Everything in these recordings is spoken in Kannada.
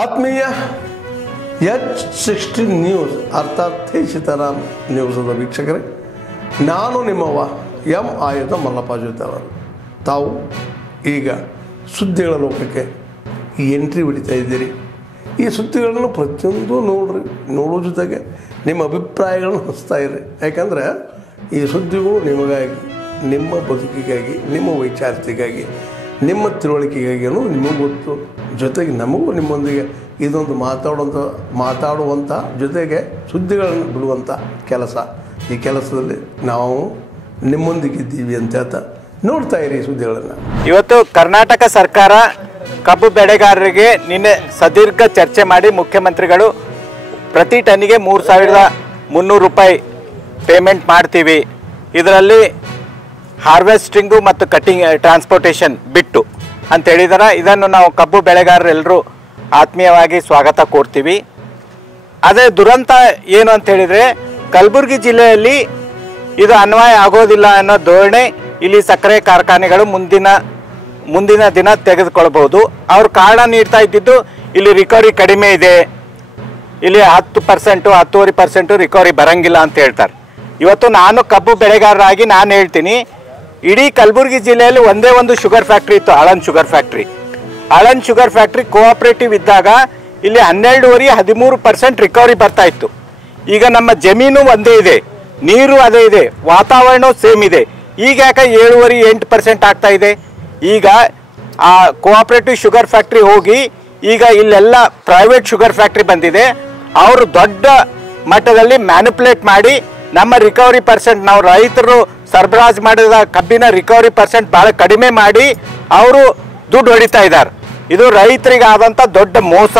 ಆತ್ಮೀಯ H16 ನ್ಯೂಸ್ ಅರ್ಥಾತ್ ತೇಜಿತರಾಮ್ ನ್ಯೂಸದ ವೀಕ್ಷಕರೇ, ನಾನು ನಿಮ್ಮವ ಎಂ ಆಯುಧ ಮಲ್ಲಪ್ಪ ಜೊತೆಯವರು. ತಾವು ಈಗ ಸುದ್ದಿಗಳ ಲೋಕಕ್ಕೆ ಎಂಟ್ರಿ ಹೊಡಿತಾ ಇದ್ದೀರಿ. ಈ ಸುದ್ದಿಗಳನ್ನು ಪ್ರತಿಯೊಂದು ನೋಡೋ ಜೊತೆಗೆ ನಿಮ್ಮ ಅಭಿಪ್ರಾಯಗಳನ್ನು ಹಂಚ್ತಾ ಇರಿ. ಯಾಕಂದರೆ ಈ ಸುದ್ದಿಗಳು ನಿಮಗಾಗಿ, ನಿಮ್ಮ ಬದುಕಿಗಾಗಿ, ನಿಮ್ಮ ವೈಚಾರಿಕೆಗಾಗಿ, ನಿಮ್ಮ ತಿಳುವಳಿಕೆಗಾಗಿ ಅನ್ನೋದು ನಿಮಗೆ ಗೊತ್ತು. ಜೊತೆಗೆ ನಮಗೂ ನಿಮ್ಮೊಂದಿಗೆ ಇದೊಂದು ಮಾತಾಡುವಂಥ ಜೊತೆಗೆ ಸುದ್ದಿಗಳನ್ನು ಬಿಡುವಂಥ ಕೆಲಸ. ಈ ಕೆಲಸದಲ್ಲಿ ನಾವು ನಿಮ್ಮೊಂದಿಗಿದ್ದೀವಿ ಅಂತ ಹೇಳ್ತಾ ನೋಡ್ತಾ ಇರಿ ಸುದ್ದಿಗಳನ್ನು. ಇವತ್ತು ಕರ್ನಾಟಕ ಸರ್ಕಾರ ಕಬ್ಬು ಬೆಳೆಗಾರರಿಗೆ ನಿನ್ನೆ ಸುದೀರ್ಘ ಚರ್ಚೆ ಮಾಡಿ ಮುಖ್ಯಮಂತ್ರಿಗಳು ಪ್ರತಿ ಟನ್ನಿಗೆ 3,300 ರೂಪಾಯಿ ಪೇಮೆಂಟ್ ಮಾಡ್ತೀವಿ, ಇದರಲ್ಲಿ ಹಾರ್ವೆಸ್ಟಿಂಗು ಮತ್ತು ಕಟ್ಟಿಂಗ್ ಟ್ರಾನ್ಸ್ಪೋರ್ಟೇಷನ್ ಬಿಟ್ಟು ಅಂತ ಹೇಳಿದಾರೆ. ಇದನ್ನು ನಾವು ಕಬ್ಬು ಬೆಳೆಗಾರರೆಲ್ಲರೂ ಆತ್ಮೀಯವಾಗಿ ಸ್ವಾಗತ ಕೊಡ್ತೀವಿ. ಅದೇ ದುರಂತ ಏನು ಅಂತ ಹೇಳಿದರೆ, ಕಲಬುರಗಿ ಜಿಲ್ಲೆಯಲ್ಲಿ ಇದು ಅನ್ವಯ ಆಗೋದಿಲ್ಲ ಅನ್ನೋ ಧೋರಣೆ ಇಲ್ಲಿ ಸಕ್ಕರೆ ಕಾರ್ಖಾನೆಗಳು ಮುಂದಿನ ದಿನ ತೆಗೆದುಕೊಳ್ಬೋದು. ಅವ್ರು ಕಾರಣ ನೀಡ್ತಾ ಇದ್ದಿದ್ದು ಇಲ್ಲಿ ರಿಕವರಿ ಕಡಿಮೆ ಇದೆ, ಇಲ್ಲಿ 10%, 10.5% ರಿಕವರಿ ಬರಂಗಿಲ್ಲ ಅಂತ ಹೇಳ್ತಾರೆ. ಇವತ್ತು ನಾನು ಕಬ್ಬು ಬೆಳೆಗಾರರಾಗಿ ನಾನು ಹೇಳ್ತೀನಿ, ಇಡೀ ಕಲಬುರಗಿ ಜಿಲ್ಲೆಯಲ್ಲಿ ಒಂದೇ ಒಂದು ಶುಗರ್ ಫ್ಯಾಕ್ಟ್ರಿ ಇತ್ತು, Aland sugar factory. Aland sugar factory cooperative ಇದ್ದಾಗ ಇಲ್ಲಿ 12.5-13% ರಿಕವರಿ ಬರ್ತಾ ಇತ್ತು. ಈಗ ನಮ್ಮ ಜಮೀನು ಒಂದೇ ಇದೆ, ನೀರು ಅದೇ ಇದೆ, ವಾತಾವರಣ ಸೇಮ್ ಇದೆ. ಈಗ ಯಾಕೆ 7.5-8% ಆಗ್ತಾ ಇದೆ? ಈಗ ಆ ಕೋಆಪರೇಟಿವ್ ಶುಗರ್ ಫ್ಯಾಕ್ಟ್ರಿ ಹೋಗಿ ಈಗ ಇಲ್ಲೆಲ್ಲ ಪ್ರೈವೇಟ್ ಶುಗರ್ ಫ್ಯಾಕ್ಟ್ರಿ ಬಂದಿದೆ. ಅವರು ದೊಡ್ಡ ಮಟ್ಟದಲ್ಲಿ ಮ್ಯಾನಿಪುಲೇಟ್ ಮಾಡಿ ನಮ್ಮ ರಿಕವರಿ ಪರ್ಸೆಂಟ್, ನಾವು ರೈತರು ಸರಬರಾಜು ಮಾಡಿದ ಕಬ್ಬಿನ ರಿಕವರಿ ಪರ್ಸೆಂಟ್ ಭಾಳ ಕಡಿಮೆ ಮಾಡಿ ಅವರು ದುಡ್ಡು ಹೊಡಿತಾ ಇದ್ದಾರೆ. ಇದು ರೈತರಿಗೆ ಆದಂಥ ದೊಡ್ಡ ಮೋಸ.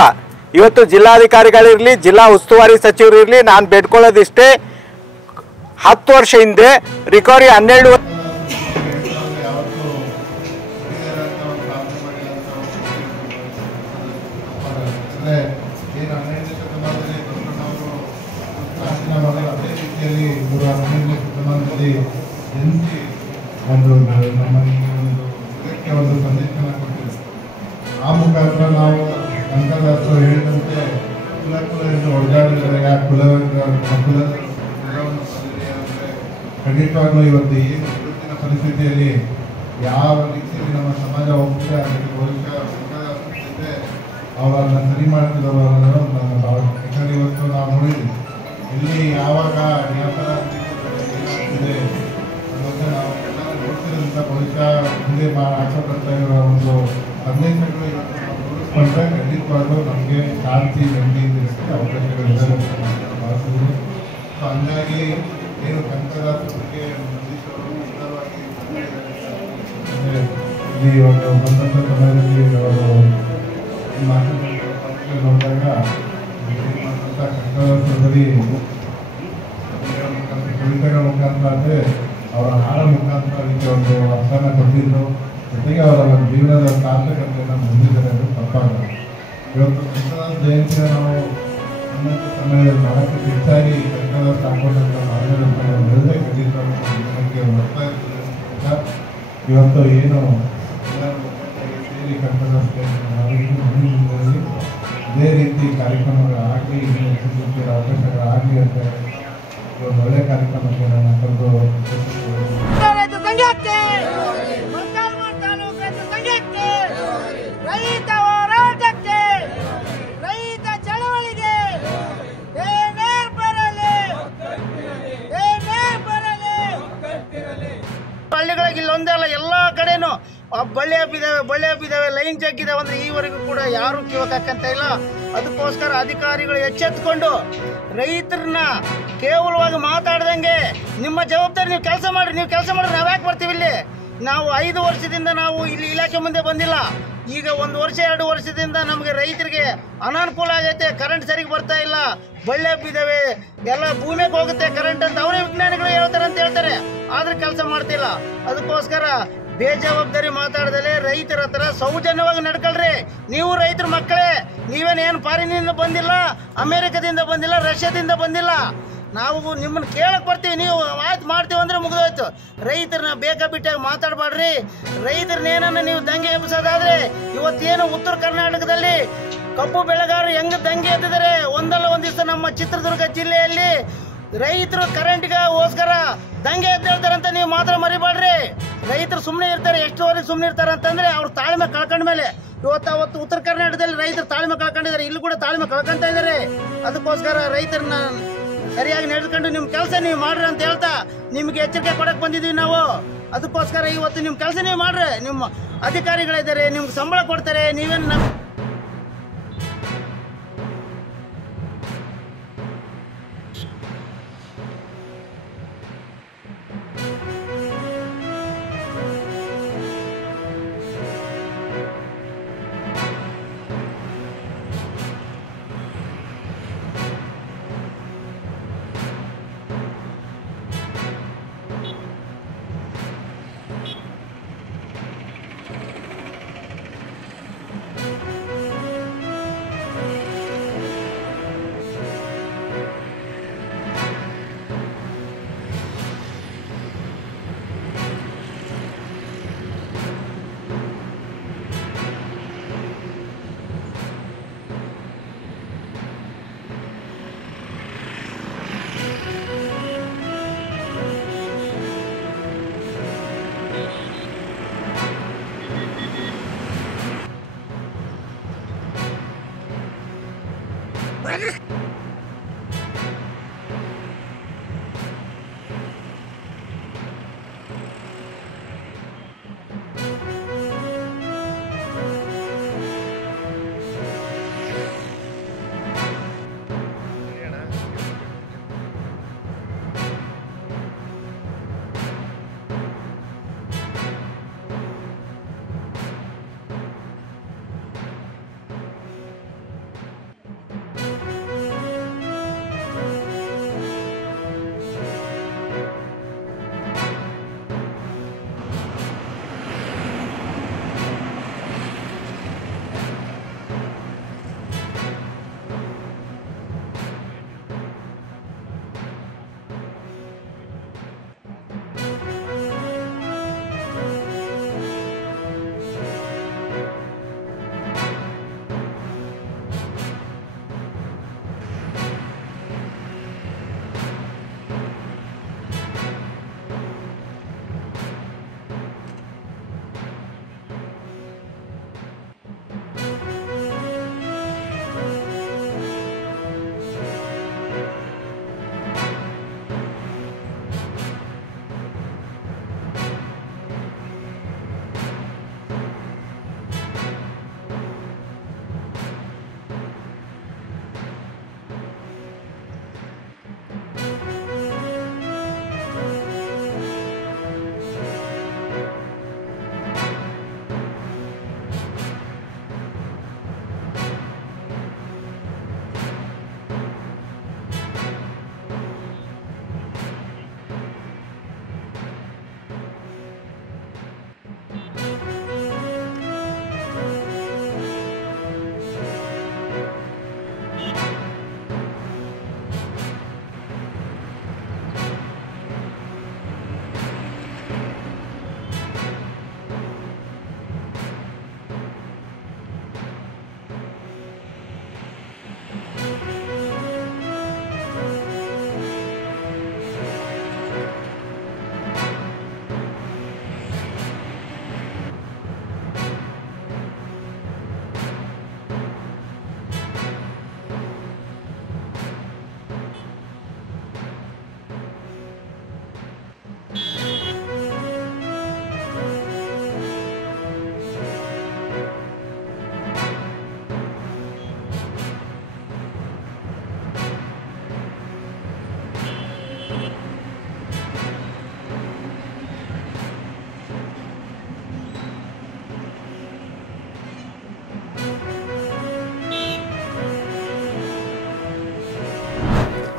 ಇವತ್ತು ಜಿಲ್ಲಾಧಿಕಾರಿಗಳಿರಲಿ, ಜಿಲ್ಲಾ ಉಸ್ತುವಾರಿ ಸಚಿವರು ಇರಲಿ, ನಾನು ಬೇಡ್ಕೊಳ್ಳೋದಿಷ್ಟೇ, 10 ವರ್ಷ ಹಿಂದೆ ರಿಕವರಿ 12 ಒಂದು ಸಂದೇಶನ ಕೊಟ್ಟಿದೆ. ಆ ಮುಖಾಂತರ ನಾವು ಅಂಕದಾಸರು ಹೇಳಿದಂತೆ ಕುಲಕುಲದಿಂದ ಒಳಗಾಡಿದರೆ ಖಂಡಿತವಾಗ್ಲೂ ಇವತ್ತು ಏನು ಇವತ್ತಿನ ಪರಿಸ್ಥಿತಿಯಲ್ಲಿ ಯಾವ ರೀತಿಯಲ್ಲಿ ನಮ್ಮ ಸಮಾಜ ಹೋಗ್ತದೆ ಅದಕ್ಕೆ ಭವಿಷ್ಯ ಅವರನ್ನು ಸರಿ ಮಾಡ್ತಿದ್ದವರು ನನ್ನ ಭಾವನೆ. ಯಾಕಂದರೆ ಇವತ್ತು ನಾವು ನೋಡಿದ್ವಿ ಇಲ್ಲಿ ಯಾವಾಗ ಯಾವ ಥರ ಏನಾಗ್ತಿದೆ ಅನ್ನೋದನ್ನು ನಾವು ಎಲ್ಲರೂ ನೋಡ್ತಿರೋದ್ರಿಂದ ಭವಿಷ್ಯ ಮುಂದೆ ಹಾಕೋದಂತ ಇರೋ ಒಂದು ಸಂದೇಶಗಳು ಇವತ್ತು ನಾವು ನೋಡಿಸ್ಕೊಂಡ್ರೆ ಖಂಡಿತವಾಗ್ಲೂ ನಮಗೆ ಶಾಂತಿ ನೆಮ್ಮದಿ ಇರೋಕ್ಕೆ ಅವಕಾಶಗಳಿದೆ ಭಾವಿಸಿದ್ರು. ಸೊ ಹಂಗಾಗಿ ಏನು ಕನಕದಾಸರಿಗೆ ನಂದೀಶವರು ಉತ್ತರವಾಗಿ ಇಲ್ಲಿ ಒಂದು ಬಂದಂಥ ಸಮಯದಲ್ಲಿ ಅವರು ನೋಡಿದಾಗ ಕನಕದಾಸರಲ್ಲಿ ಕವಿತೆಗಳ ಮುಖಾಂತರ ಅಂದರೆ ಅವರ ಹಾಡ ಮುಖಾಂತರ ಅದಕ್ಕೆ ಒಂದು ಅರ್ಥನ ಕೊಟ್ಟಿದ್ರು. ಜೊತೆಗೆ ಅವರ ಜೀವನದ ಸಾರ್ಥಕತೆಯನ್ನು ಹೊಂದಿದ್ದಾರೆ ಅದು ತಪ್ಪಾಗಲ್ಲ. ಇವತ್ತು ಕನಕದಾಸ ಜಯಂತಿಯ ನಾವು ಉನ್ನತ ಸಮಯದಲ್ಲಿ ಬಹಳಷ್ಟು ಹೆಚ್ಚಾಗಿ ಕನಕದಾಸ ಹಾಕೊಂಡಂಥ ಮಾರ್ಗದರ್ಶನಗಳೇ ಖಂಡಿತವಾಗಿ ಬರ್ತಾ ಇರ್ತದೆ. ಇವತ್ತು ಏನು ಎಲ್ಲರೂ ಸೇರಿ ಕನಕದಾಸ ಜಯಂತಿ ಇದೇ ರೀತಿ ಕಾರ್ಯಕ್ರಮಗಳಾಗಲಿ, ಅವಕಾಶಗಳಾಗಲಿ ಅಂತ ಒಂದು ಒಳ್ಳೆಯ ಕಾರ್ಯಕ್ರಮಕ್ಕೆ ನಾನು ಕರೆದು ರೈತ ಹೋರಾಟಕ್ಕೆ, ರೈತ ಚಳವಳಿಗೆ ಹಳ್ಳಿಗಳಿಗೆ ಇಲ್ಲೊಂದೇ ಅಲ್ಲ, ಎಲ್ಲ ಕಡೆನೂ ಬಳ್ಳಿ ಹಬ್ಬಿದ್ದಾವೆ, ಲೈನ್ ಜಗ್ಗಿದ್ದಾವೆ ಅಂದ್ರೆ ಈವರೆಗೂ ಕೂಡ ಯಾರು ಕಿವಕಾಕಂತ ಇಲ್ಲ. ಅದಕ್ಕೋಸ್ಕರ ಅಧಿಕಾರಿಗಳು ಎಚ್ಚೆತ್ತುಕೊಂಡು ರೈತರನ್ನ ಕೇವಲವಾಗಿ ಮಾತಾಡ್ದಂಗೆ ನಿಮ್ಮ ಜವಾಬ್ದಾರಿ ನೀವು ಕೆಲಸ ಮಾಡಿದ್ರೆ ನಾವು ಯಾಕೆ ಬರ್ತೀವಿ ಇಲ್ಲಿ? ನಾವು 5 ವರ್ಷದಿಂದ ನಾವು ಇಲ್ಲಿ ಇಲಾಖೆ ಮುಂದೆ ಬಂದಿಲ್ಲ. ಈಗ 1 ವರ್ಷ 2 ವರ್ಷದಿಂದ ನಮಗೆ ರೈತರಿಗೆ ಅನಾನುಕೂಲ ಆಗೈತೆ. ಕರೆಂಟ್ ಸರಿಗೆ ಬರ್ತಾ ಇಲ್ಲ, ಬಳ್ಳಿ ಹಬ್ಬಿದ್ದಾವೆ, ಎಲ್ಲ ಭೂಮಿಗೆ ಹೋಗುತ್ತೆ ಕರೆಂಟ್ ಅಂತ ಅವರೇ ವಿಜ್ಞಾನಿಗಳು ಹೇಳ್ತಾರೆ ಅಂತ ಹೇಳ್ತಾರೆ, ಆದ್ರೆ ಕೆಲಸ ಮಾಡ್ತಿಲ್ಲ. ಅದಕ್ಕೋಸ್ಕರ ಬೇಜವಾಬ್ದಾರಿ ಮಾತಾಡದಲ್ಲೇ ರೈತರ ಹತ್ರ ಸೌಜನ್ಯವಾಗಿ ನಡ್ಕೊಳ್ರಿ. ನೀವು ರೈತರ ಮಕ್ಕಳೇ, ನೀವೇನೇನು ಫಾರಿನಿಂದ ಬಂದಿಲ್ಲ, ಅಮೆರಿಕದಿಂದ ಬಂದಿಲ್ಲ, ರಷ್ಯಾದಿಂದ ಬಂದಿಲ್ಲ. ನಾವು ನಿಮ್ಮನ್ನು ಕೇಳಕ್ಕೆ ಬರ್ತೀವಿ, ನೀವು ಆಯ್ತು ಮಾಡ್ತೀವಿ ಅಂದರೆ ಮುಗಿದೋಯ್ತು. ರೈತರನ್ನ ಬೇಕಾಬಿಟ್ಟಾಗಿ ಮಾತಾಡಬೇಡ್ರಿ. ರೈತರನ್ನೇನನ್ನ ನೀವು ದಂಗೆ ಎಬ್ಬಿಸೋದಾದ್ರೆ ಇವತ್ತೇನು ಉತ್ತರ ಕರ್ನಾಟಕದಲ್ಲಿ ಕಬ್ಬು ಬೆಳೆಗಾರರು ಹೆಂಗೆ ದಂಗೆ ಎದ್ದಿದ್ದಾರೆ. ಒಂದಲ್ಲ ಒಂದು ದಿವಸ ನಮ್ಮ ಚಿತ್ರದುರ್ಗ ಜಿಲ್ಲೆಯಲ್ಲಿ ರೈತರು ಕರೆಂಟ್ಗೋಸ್ಕರ ದಂಗೆ ಎದ್ದೇಳ್ತಾರಂತ ನೀವು ಮಾತ್ರ ಮರಿಬೇಡ್ರಿ. ರೈತರು ಸುಮ್ಮನೆ ಇರ್ತಾರೆ, ಎಷ್ಟುವರೆಗೆ ಸುಮ್ಮನೆ ಇರ್ತಾರೆ ಅಂತಂದರೆ ಅವ್ರು ತಾಳ್ಮೆ ಕಳ್ಕೊಂಡ ಮೇಲೆ. ಅವತ್ತು ಉತ್ತರ ಕರ್ನಾಟಕದಲ್ಲಿ ರೈತರು ತಾಳ್ಮೆ ಕಳ್ಕೊಂಡಿದ್ದಾರೆ, ಇಲ್ಲಿ ಕೂಡ ತಾಳ್ಮೆ ಕಳ್ಕೊಂತ ಇದ್ದಾರೆ. ಅದಕ್ಕೋಸ್ಕರ ರೈತರನ್ನ ಸರಿಯಾಗಿ ನಡೆದುಕೊಂಡು ನಿಮ್ಮ ಕೆಲಸ ನೀವು ಮಾಡ್ರಿ ಅಂತ ಹೇಳ್ತಾ ನಿಮ್ಗೆ ಎಚ್ಚರಿಕೆ ಕೊಡಕ್ಕೆ ಬಂದಿದ್ದೀವಿ ನಾವು. ಅದಕ್ಕೋಸ್ಕರ ಇವತ್ತು ನಿಮ್ಮ ಕೆಲಸ ನೀವು ಮಾಡ್ರಿ. ನಿಮ್ಮ ಅಧಿಕಾರಿಗಳಿದ್ದಾರೆ, ನಿಮ್ಗೆ ಸಂಬಳ ಕೊಡ್ತಾರೆ, ನೀವೇನು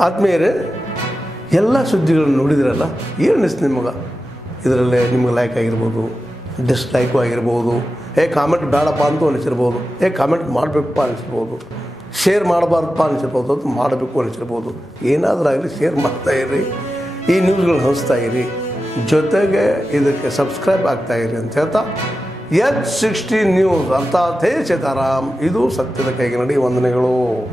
ಆತ್ಮೀಯರೇ, ಎಲ್ಲ ಸುದ್ದಿಗಳನ್ನು ನೋಡಿದ್ರಲ್ಲ, ಏನು ಅನಿಸ್ತು ನಿಮಗೆ? ಇದರಲ್ಲೇ ನಿಮ್ಗೆ ಲೈಕ್ ಆಗಿರ್ಬೋದು, ಡಿಸ್ಲೈಕು ಆಗಿರ್ಬೋದು, ಕಾಮೆಂಟ್ ಬೇಡಪ್ಪ ಅಂತೂ ಅನಿಸಿರ್ಬೋದು, ಕಾಮೆಂಟ್ ಮಾಡಬೇಕಪ್ಪ ಅನಿಸಿರ್ಬೋದು. ಶೇರ್ ಮಾಡಬಾರ್ದಪ್ಪ ಅನಿಸಿರ್ಬೋದು, ಅದು ಮಾಡಬೇಕು ಅನಿಸಿರ್ಬೋದು. ಏನಾದರೂ ಆಗಲಿ ಶೇರ್ ಮಾಡ್ತಾಯಿರಿ, ಈ ನ್ಯೂಸ್ಗಳನ್ನ ಹಂಚ್ತಾ ಇರಿ, ಜೊತೆಗೆ ಇದಕ್ಕೆ ಸಬ್ಸ್ಕ್ರೈಬ್ ಆಗ್ತಾಯಿರಿ ಅಂತ ಹೇಳ್ತಾ H16 ನ್ಯೂಸ್ ಅರ್ಥಾತ್ ಹೇ ಸೀತಾರಾಮ್, ಇದು ಸತ್ಯದ ಕೈಗೆ ನಡಿ. ವಂದನೆಗಳು.